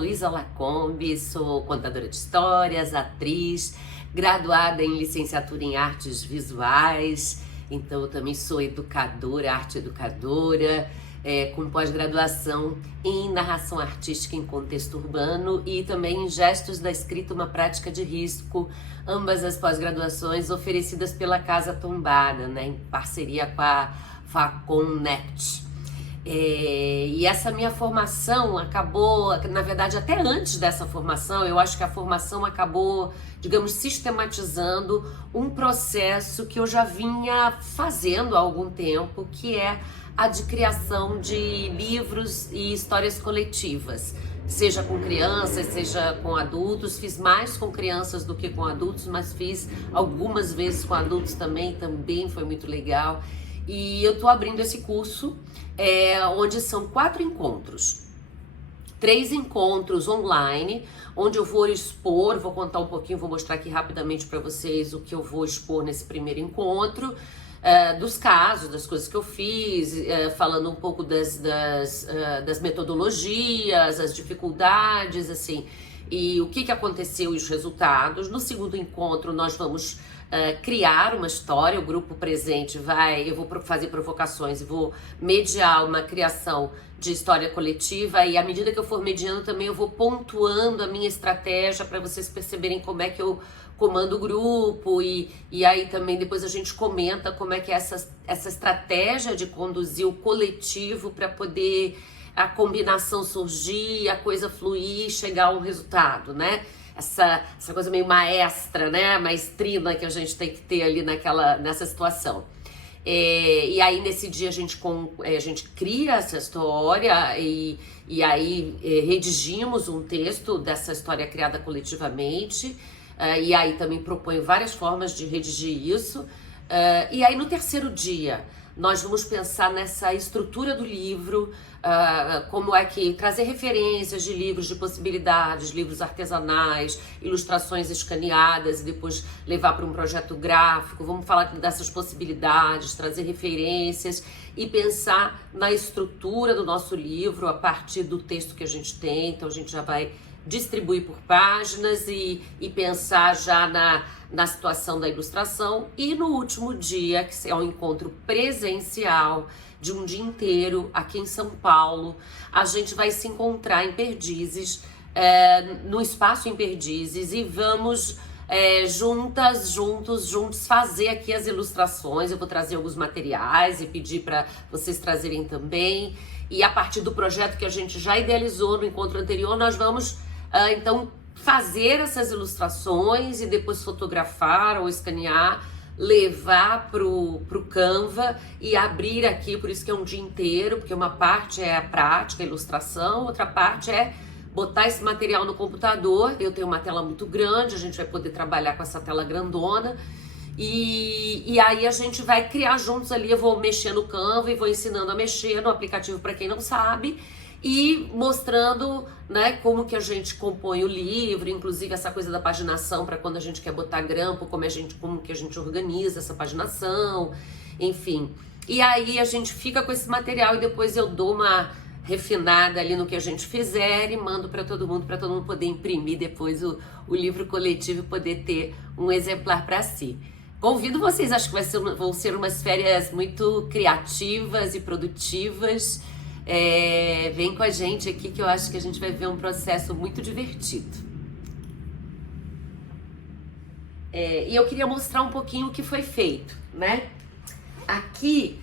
Luísa Lacombe, sou contadora de histórias, atriz, graduada em licenciatura em artes visuais, então eu também sou educadora, arte educadora, com pós-graduação em narração artística em contexto urbano e também em gestos da escrita, uma prática de risco, ambas as pós-graduações oferecidas pela Casa Tombada, né, em parceria com a Faconect. E essa minha formação acabou, na verdade até antes dessa formação, eu acho que a formação acabou, digamos, sistematizando um processo que eu já vinha fazendo há algum tempo, que é a de criação de livros e histórias coletivas, seja com crianças, seja com adultos. Fiz mais com crianças do que com adultos, mas fiz algumas vezes com adultos também foi muito legal. E eu tô abrindo esse curso, onde são 4 encontros, 3 encontros online, onde eu vou expor, vou contar um pouquinho, vou mostrar aqui rapidamente para vocês o que eu vou expor nesse primeiro encontro, dos casos, das coisas que eu fiz, falando um pouco das metodologias, as dificuldades, assim, e o que aconteceu e os resultados. No segundo encontro nós vamos criar uma história, o grupo presente eu vou fazer provocações e vou mediar uma criação de história coletiva, e à medida que eu for mediando também eu vou pontuando a minha estratégia para vocês perceberem como é que eu comando o grupo, e aí também depois a gente comenta como é que é essa estratégia de conduzir o coletivo para poder a combinação surgir, a coisa fluir, chegar a um resultado, né? Essa coisa meio maestra, né? Maestrina que a gente tem que ter ali nessa situação. E aí nesse dia a gente cria essa história e aí redigimos um texto dessa história criada coletivamente, e aí também proponho várias formas de redigir isso. E aí no terceiro dia nós vamos pensar nessa estrutura do livro, como é que trazer referências de livros de possibilidades, livros artesanais, ilustrações escaneadas e depois levar para um projeto gráfico. Vamos falar dessas possibilidades, trazer referências e pensar na estrutura do nosso livro a partir do texto que a gente tem. Então a gente já vai distribuir por páginas e pensar já na situação da ilustração. E no último dia, que é um encontro presencial de um dia inteiro aqui em São Paulo, a gente vai se encontrar em Perdizes, no espaço em Perdizes, e vamos juntos fazer aqui as ilustrações. Eu vou trazer alguns materiais e pedir para vocês trazerem também, e a partir do projeto que a gente já idealizou no encontro anterior, nós vamos então fazer essas ilustrações e depois fotografar ou escanear, levar pro Canva e abrir aqui. Por isso que é um dia inteiro, porque uma parte é a prática, a ilustração, outra parte é botar esse material no computador. Eu tenho uma tela muito grande, a gente vai poder trabalhar com essa tela grandona, e aí a gente vai criar juntos ali. Eu vou mexer no Canva e vou ensinando a mexer no aplicativo para quem não sabe, e mostrando, né, como que a gente compõe o livro, inclusive essa coisa da paginação para quando a gente quer botar grampo, como que a gente organiza essa paginação, enfim. E aí a gente fica com esse material e depois eu dou uma refinada ali no que a gente fizer e mando para todo mundo poder imprimir depois o livro coletivo e poder ter um exemplar para si. Convido vocês, acho que vão ser umas férias muito criativas e produtivas. Vem com a gente aqui que eu acho que a gente vai ver um processo muito divertido. E eu queria mostrar um pouquinho o que foi feito, né? Aqui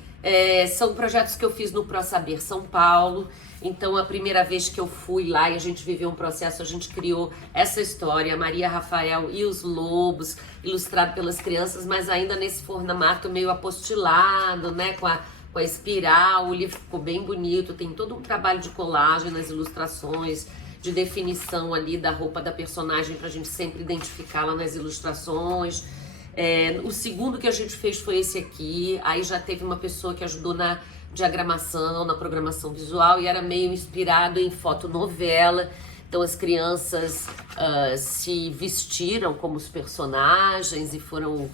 são projetos que eu fiz no ProSaber São Paulo. Então a primeira vez que eu fui lá e a gente viveu um processo, a gente criou essa história, Maria Rafael e os Lobos, ilustrado pelas crianças, mas ainda nesse formato meio apostilado, né? Com a espiral. O livro ficou bem bonito, tem todo um trabalho de colagem nas ilustrações, de definição ali da roupa da personagem pra gente sempre identificá-la nas ilustrações. O segundo que a gente fez foi esse aqui. Aí já teve uma pessoa que ajudou na diagramação, na programação visual, e era meio inspirado em fotonovela. Então as crianças se vestiram como os personagens e foram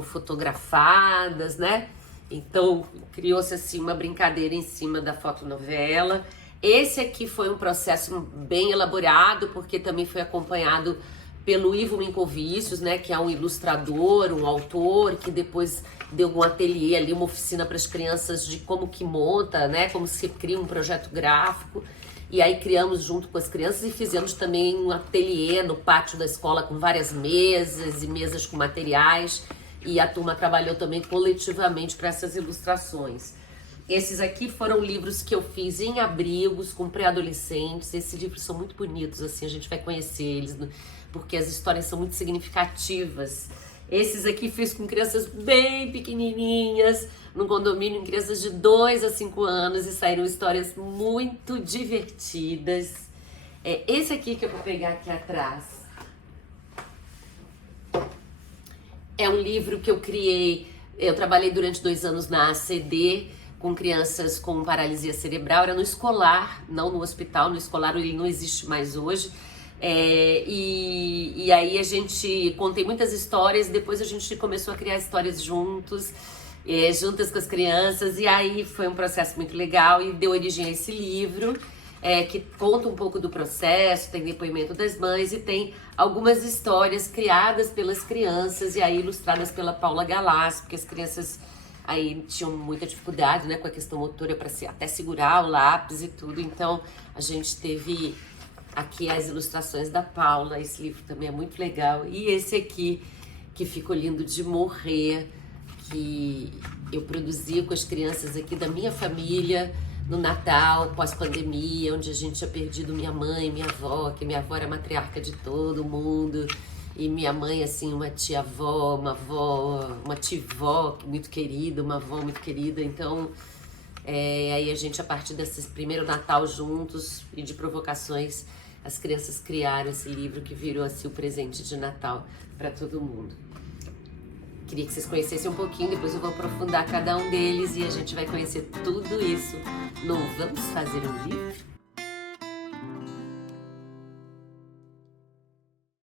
fotografadas, né? Então criou-se assim uma brincadeira em cima da fotonovela. Esse aqui foi um processo bem elaborado, porque também foi acompanhado pelo Ivo Minkovicius, né, que é um ilustrador, um autor, que depois deu um ateliê ali, uma oficina para as crianças de como que monta, né, como se cria um projeto gráfico. E aí criamos junto com as crianças e fizemos também um ateliê no pátio da escola com várias mesas e mesas com materiais. E a turma trabalhou também coletivamente para essas ilustrações. Esses aqui foram livros que eu fiz em abrigos com pré-adolescentes. Esses livros são muito bonitos, assim, a gente vai conhecer eles, porque as histórias são muito significativas. Esses aqui fiz com crianças bem pequenininhas, num condomínio, em crianças de 2 a 5 anos, e saíram histórias muito divertidas. Esse aqui que eu vou pegar aqui atrás é um livro que eu criei. Eu trabalhei durante 2 anos na ACD, com crianças com paralisia cerebral. Era no escolar, não no hospital. No escolar ele não existe mais hoje. E aí a gente contei muitas histórias. Depois a gente começou a criar histórias juntas com as crianças. E aí foi um processo muito legal e deu origem a esse livro, que conta um pouco do processo. Tem depoimento das mães e tem algumas histórias criadas pelas crianças e aí ilustradas pela Paula Galassi, porque as crianças aí tinham muita dificuldade, né, com a questão motora para até segurar o lápis e tudo. Então a gente teve aqui as ilustrações da Paula. Esse livro também é muito legal. E esse aqui, que ficou lindo de morrer, que eu produzia com as crianças aqui da minha família no Natal, pós-pandemia, onde a gente tinha perdido minha mãe, minha avó, que minha avó era a matriarca de todo mundo. E minha mãe, assim, uma tia-avó, uma avó, uma tivó muito querida, uma avó muito querida. Então, aí a gente, a partir desse primeiro Natal juntos e de provocações, as crianças criaram esse livro que virou, assim, o presente de Natal para todo mundo. Queria que vocês conhecessem um pouquinho, depois eu vou aprofundar cada um deles e a gente vai conhecer tudo isso no Vamos Fazer um Livro?